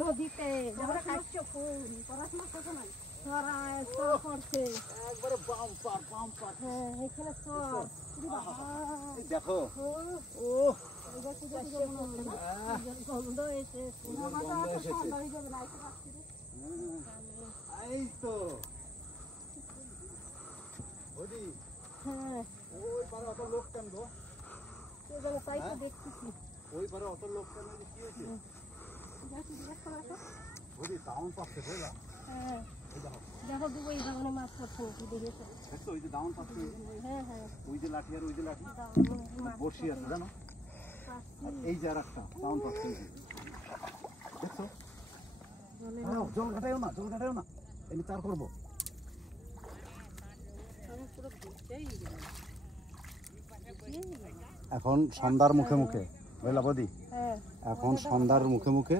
নদীতে পড়াশোনা করছে না করছে একবারে দেখো এই তো ওই পারে অত লোক কেন গো তাই তো দেখতেছি ওই পারে অত লোক কেন কি হয়েছে দাউন পাচ্ছে দেখো দুই বাগানে মাছ পড়ছে দেখছো ওই যে দাউন পাচ্ছে ওই যে লাঠি আর ওই যে লাঠি বসি আছে জানো এই যে আর একটা দাউন পাচ্ছে দেখছো জল ঘাটাইও না এমনি চার করবো এখন সন্ধ্যার মুখে মুখে বুঝলা বৌদি এখন সন্ধ্যার মুখে মুখে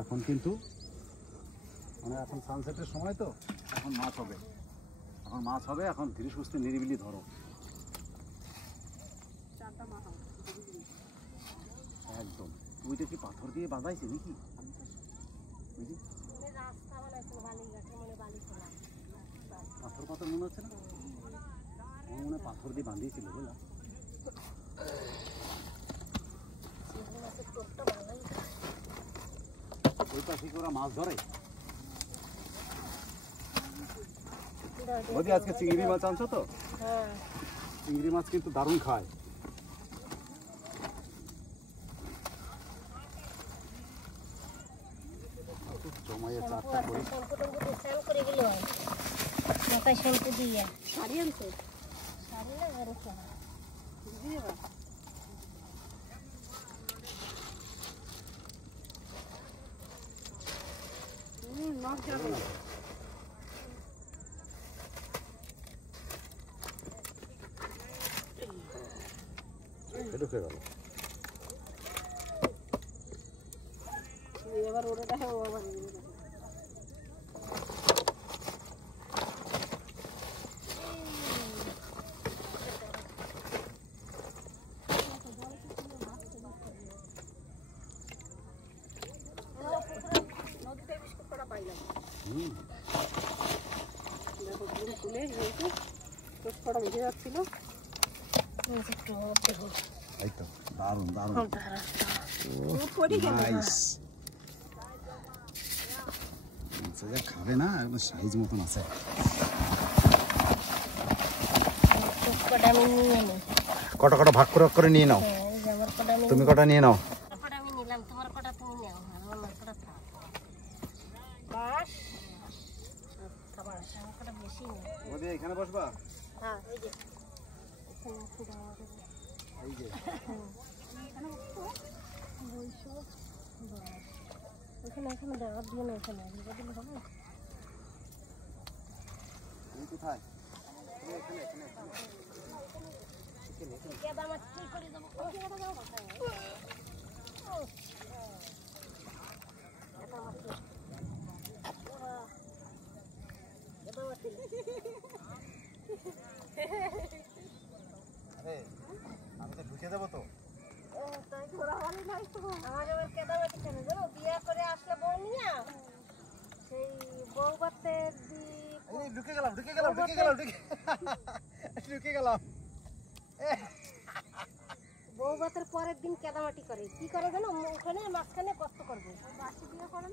এখন কিন্তু মানে এখন সানসেটের সময় তো এখন মাছ হবে এখন ধীরে সুস্থে নিরিবিলি ধরো একদম ওইটা কি পাথর দিয়ে বাঁধাইছে নাকি পাথর মনে হচ্ছে না মনে পাথর দিয়ে বাঁধিয়েছিল বুঝলা ওই পাশে ওরা মাছ ধরে বৌদি আজকে চিংড়ি মাছ আনছো তো চিংড়ি মাছ কিন্তু দারুণ খায় জমাইয়ে চারটা করে করে গেল মাথায় শ্যাম্পু দিয়ে শাড়ি আনছো শাড়ি না ঘরে দিয়ে বা নক যাবে না ঢুকে গেল এবার ওরে দেখো আবার নদীতে বিস্কুট করা পাইলাম দেখো পুরো ফুলে গিয়েছে কটা বেঁধে যাচ্ছিল এই তো দারুণ খাবে না সাইজ মতন আছে কটা ভাগ করে নিয়ে নাও তুমি কটা নিয়ে নাও এখানে বসবা এখানে দেওয়ার দিয়ে না এখানে হবে কোথায় আমি তো ঢুকে দেবো তো আমার এবার কেদামাটি কেন জানো বিয়ে করে আসলে বউ নিয়ে সেই বউ বাতে ঢুকে গেলাম বউ বাতের পরের দিন কেদামাটি করে কি করে জানো ওখানে মাঝখানে কষ্ট করবে বাসি বিয়ে করেন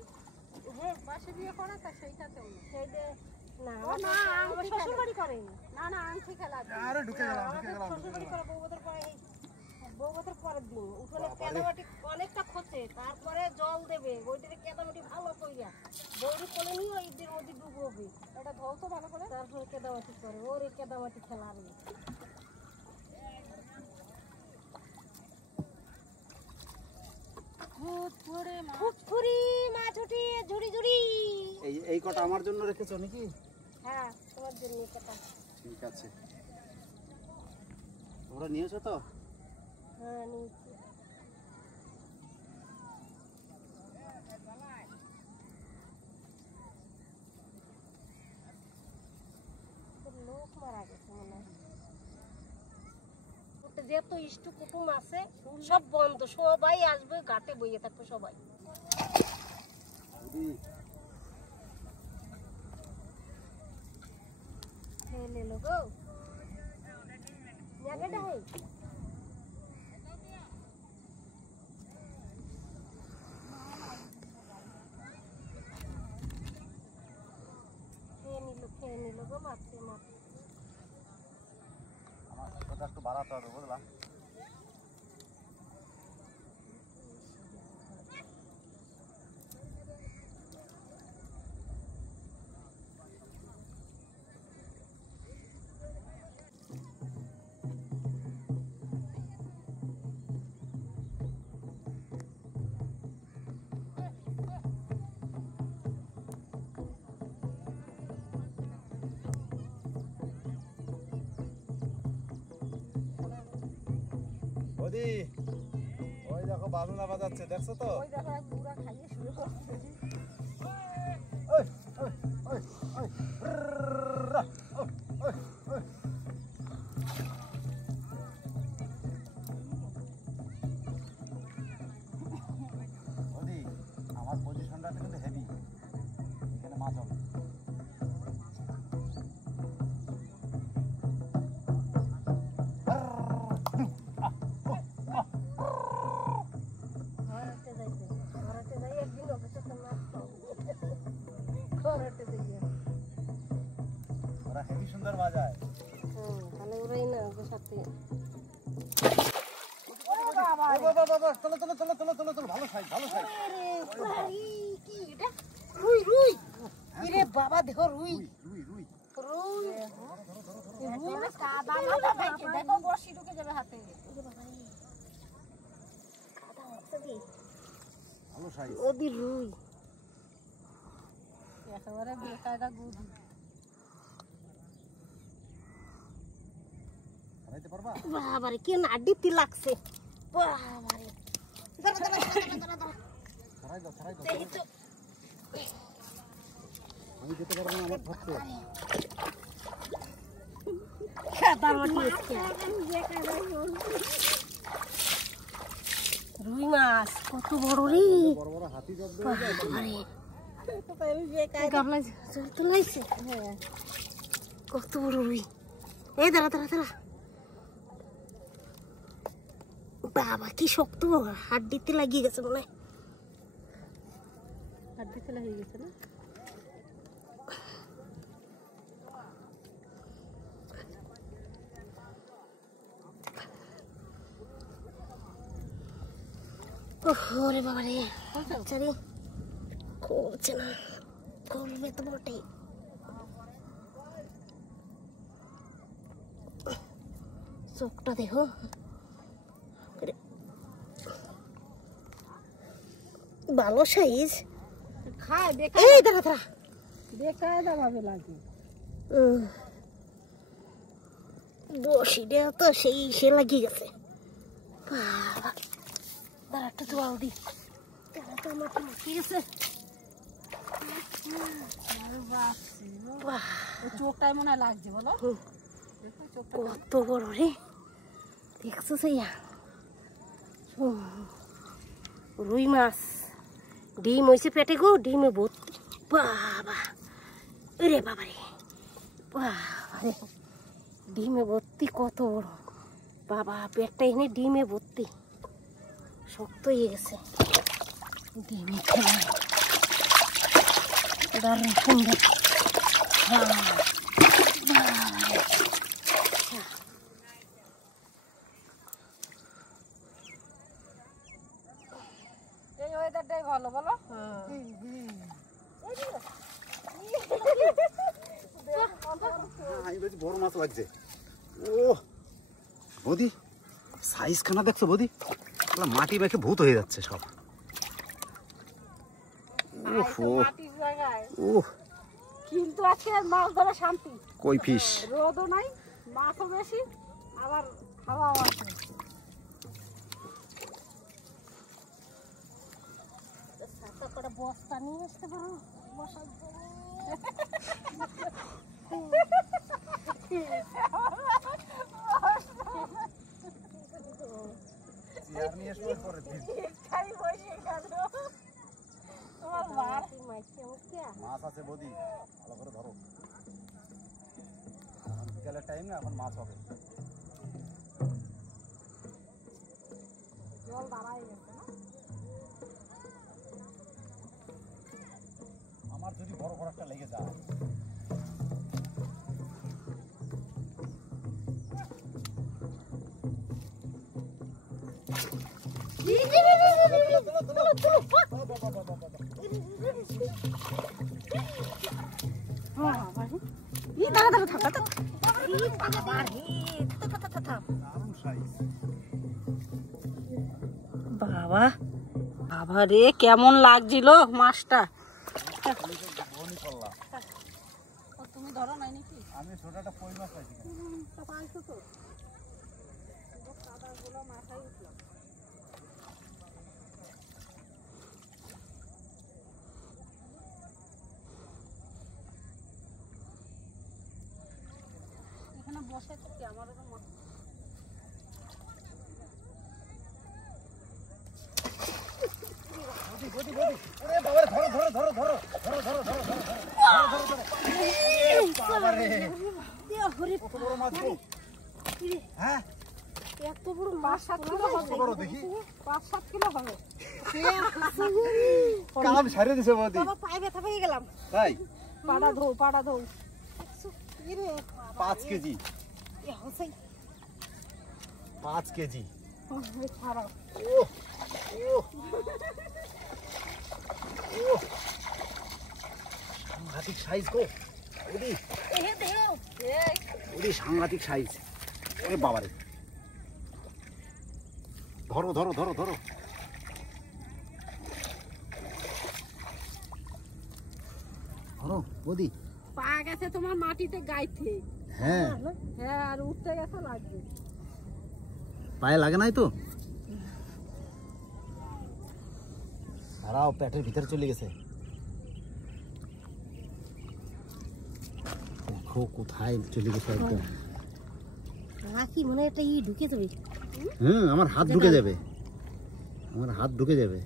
বাসি বিয়ে করে তা সেইটাতে সেইটা না আমার শ্বশুর বাড়ি করেন না আংটি খেলা আরে ঢুকে গেলাম শ্বশুর বাড়ি করে বউ বাতের পরের দিন উঠোনে কেদামাটি অনেকটা খোঁচে তারপরে জল দেবে ওইটাতে কেদামাটি ভালো কইরা বউরি কোলে নিয়ে ওইদের মধ্যে ডুববে এটা ধল তো ভালো করে তারপরে কেদামাটি করে ওরে কেদামাটি খেলা আর ফুটফুরি মাছ উঠি ঝুড়ি এই কটা আমার জন্য রেখেছো নাকি হ্যাঁ তোমার জন্য কটা ঠিক আছে তোমরা নিয়েছো তো হ্যাঁ নিয়েছি। লোক মারা গেছে মনে হয়। যেহেতু ইষ্টু কুটুম আছে সব বন্ধ, সবাই আসবে, ঘাটে বইয়ে থাকবে সবাই। ले लो गो जगह है খেয়ে নিল গো মারতে মারতে। আমার কথা একটু বাড়াতে হবে বুঝলা। বৌদি ওই দেখো বাজনা বাজাচ্ছে, দেখছো তো? ওই দেখো এক বুড়া খাইয়ে শুরু করছে। ওই ওই ওই ওই বৌদি আমার পজিশনটা কিন্তু হেভি, এখানে মাছ হবে। ওরা হেভি সুন্দর বাজায়। তাহলে ওরাই না ওদের সাথে। চলো চলো চলো চলো চলো চলো, ভালো সাইজ ভালো সাইজ। কি এটা? রুই রুই। ইরে বাবা দেখো রুই রুই রুই রুই রুই না কাদা না ভাইকে দেখো বসি ঢুকে যাবে হাতে। কাদা হচ্ছে কি ভালো সাইজ ওদি রুই একেবারে বেকায়দা গুড। খাইতে পারবা? বাবারে কি নাডিতে লাগছে বাবারে। দাঁড়া দাঁড়া দাঁড়া দাঁড়া দাঁড়া ছড়াই দাও ছড়াই দাও। দেখি তো আমি যেতে পারবো না, আমার ধরতে কাদা মাটি আছে। রুই মাছ কত বড় রে, বড় বড় হাতি জব্দ হয়ে যায়। গামলা চলতে লাগছে। কত বড় রুই। এই দাঁড়া দাঁড়া দাঁড়া বাবা কি শক্ত, হাড্ডিতে লাগিয়ে গেছে মনে হয়। হাড্ডিতে লাগিয়ে গেছে না? ওরে বাবা রে, চারি করছে না, করবে তো বটেই। চোখটা দেখো, ভালো সাইজ। এই দাঁড়া দাঁড়া বেকায়দা ভাবে লাগে। বসিটা তো সেই সে লাগিয়ে গেছে। বাবা দাঁড়া একটু জল দি, তো মাটি মাটি গেছে। চোখটাই মনে হয় লাগছে বলো, কত বড় রে দেখছো সেইয়া রুই মাছ। ডিম হয়েছে পেটে গো, ডিমে বহুত। বাবা রে বাবা রে বাবা রে, ডিমে ভর্তি কত বড় বাবা, পেটটা এনে ডিমে ভর্তি, শক্ত হয়ে গেছে ডিমে খেলা। দারুণ সুন্দর। এই ওয়েদারটাই ভালো বলো। আমি বলছি বড় মাছ লাগছে। ও বৌদি সাইজ খানা দেখছো বৌদি, মাটি মেখে ভূত হয়ে যাচ্ছে সব। কিন্তু আজকে মাছ ধরা শান্তি, কই ফিশ, রোদও নাই, মাছও বেশি, আবার হাওয়াও আছে। কটা বস্তা নিয়ে আসতে পারো বসার জন্য। চেয়ার নিয়ে এসো পরে দিন। মাছ আছে বৌদি, ভালো করে ধরো। বিকালের টাইম না, এখন মাছ হবে। জল দাঁড়ায় গেছে না? আমার যদি বড় বড় একটা লেগে যায়। বাবা বাবা রে, কেমন লাগছিল মাছটা। তুমি ধরো নাই নাকি? আমি ছোট একটা কই মাছ পাইছি। পাইছো তো কাদাগুলো মাথায় উঠলাম। এখানে বসে থাকি আমার হ্যাঁ, এত বড় মাছ 7 কিলো হবে দেখি 5-7 কিলো হবে। কাম ছাড়িয়ে দিছে বৌদি। বাবা পায়ে ব্যথা পেয়ে গেলাম। তাই পাড়া ধো 5 কেজি। এ হোসেন 5 কেজি। ছাড়াও সাংঘাতিক সাইজ গো বৌদি, বৌদি সাংঘাতিক সাইজ। ওরে বাবারে, ধরো ধরো ধরো ধরো। ধরো বৌদি। পা গেছে তোমার মাটিতে গাইতে। হ্যাঁ হ্যাঁ, আর উঠতে গেছে লাগবে। পায়ে লাগে নাই তো? দাঁড়াও, পেটের ভিতরে চলে গেছে। দেখো কোথায় চলে গেছে একদম। কি মনে একটা ঢুকে যাবে। আমার হাত ঢুকে যাবে, আমার হাত ঢুকে যাবে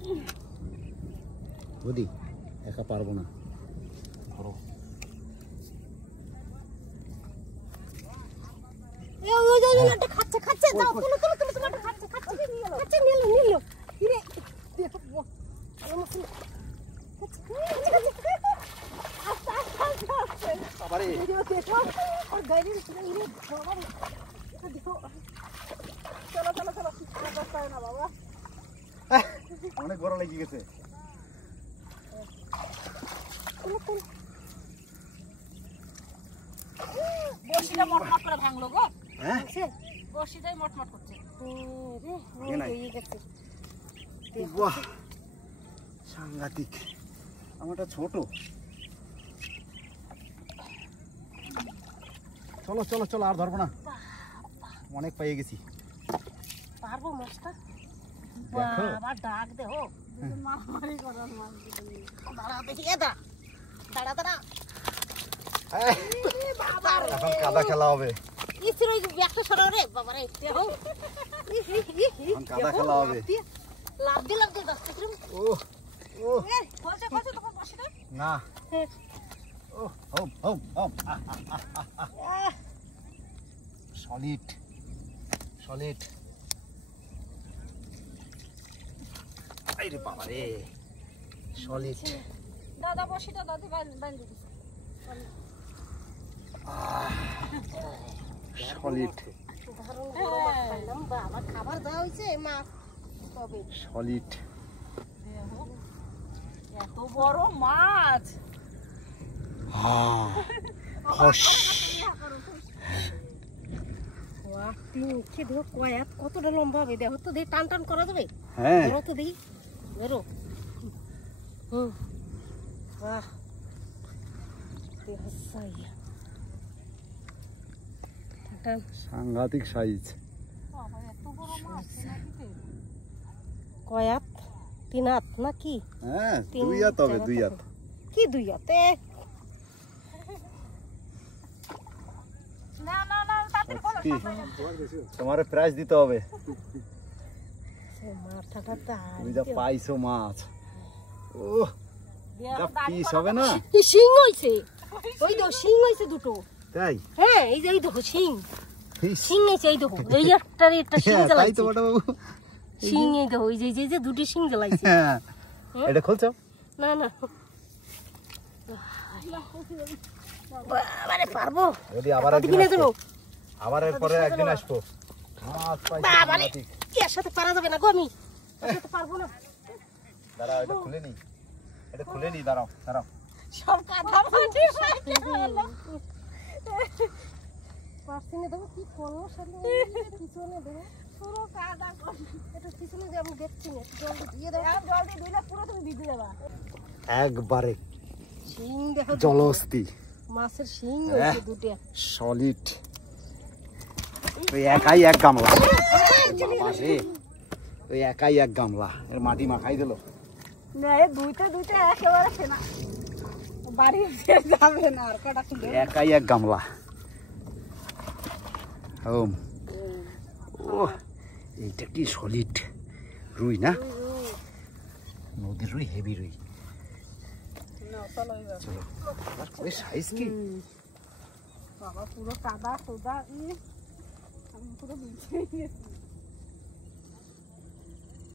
বৌদি, একা পারবো না। ধরো খাচ্ছে যাও, খাচ্ছে নিল ইরে দেখো বাবারে, অনেক বড় লেগে গেছে। বসিটা মটমট করে ভাঙলো গো। হ্যাঁ, বসিটাই মটমট করছে। বাহ সাংঘাতিক। আমারটা ছোট। চলো চলো চলো, আর ধরবো না, অনেক পেয়ে গেছি। পারবো মাছটা? দেখো। বাবা ডাক দে হো, মারামারি করার মাছ। দাঁড়া দেখি, দাঁড়া দাঁড়া। এখন কাদা খেলা হবে। একটা সরাও রে বাবা রে, দেখো এখন কাদা খেলা হবে। লাভ দিয়ে যাচ্ছে। ও ও তখন বসে না, ও home home home. Solid solid. আরে বাবা রে, সলিড। দাদা বসিটা দাদি বান্ধি দিছে। সলিড আমার খাবার দেওয়া হয়েছে মাছ। তবে সলিড, এত বড় মাছ। কতটা লম্বা হবে দেখো তো, দেখি টান টান করা যাবে। হ্যাঁ ধরো তো দেখি, ধরো। বাহ, সাংঘাতিক সাইজ। কয়াত 3 হাত না কি? হ্যাঁ, তিন 2 হাত হবে, জায়গা 2 থাকে। হাত। কি 2 হাতে? সত্যি, তোমার প্রাইজ দিতে হবে। মাথাটা তুমি যা পাইছো মাছ, ও যা পিস হবে না। শিং হইছে, ওই দেখো শিং হইছে দুটো। তাই? হ্যাঁ, এই যে এই দেখো শিং, ইস, শিং হইছে, এই দেখো এই একটা শিং হ্যাঁ, তাই জ্বালাইছে। তো বড় বাবু। শিং এই দেখো, এই যে দুটি শিং জ্বালাইছে। হ্যাঁ, এটা খুলছো? না না, বাবারে পারবো? যদি আবার দিবি না একদিন দেবো? আসবো, আবার এরপরে একদিন আসবো। মাছ পাইছি বাবারে, সাংঘাতিক। এর সাথে পারা যাবে না গো, আমি এর সাথে পারবো না। দাঁড়াও, এটা খুলে নি, এটা খুলে নি, দাঁড়াও দাঁড়াও। সব কাঁধা মাটি পারছি না, দেবো কি করবো সামনে পিছনে দেবো পুরো কাদা একটু পিছনে দিয়ে আমি দেখছি না, জল দিয়ে দেবো। জল দিয়ে দিলে পুরো তুমি ভিজে যাবা। একবারে শিং দেখো, জলস্থি, মাছের শিং হয়েছে দুটো। সলিড। ওই একাই এক গামলা, বাবা রে, ওই একাই এক গামলা এর মাটি মাখাই দিল। না, এই দুইটা একেবারে সেনা বাড়ি যাবে না, আর কটা খুলে একাই এক গামলা। ও, এইটা কি সলিড রুই না? নদীর রুই, হেভি রুই। চলো, সাইজ কি? বাবা পুরো কাদা সোদা, আমি পুরো ভিজে গেছি।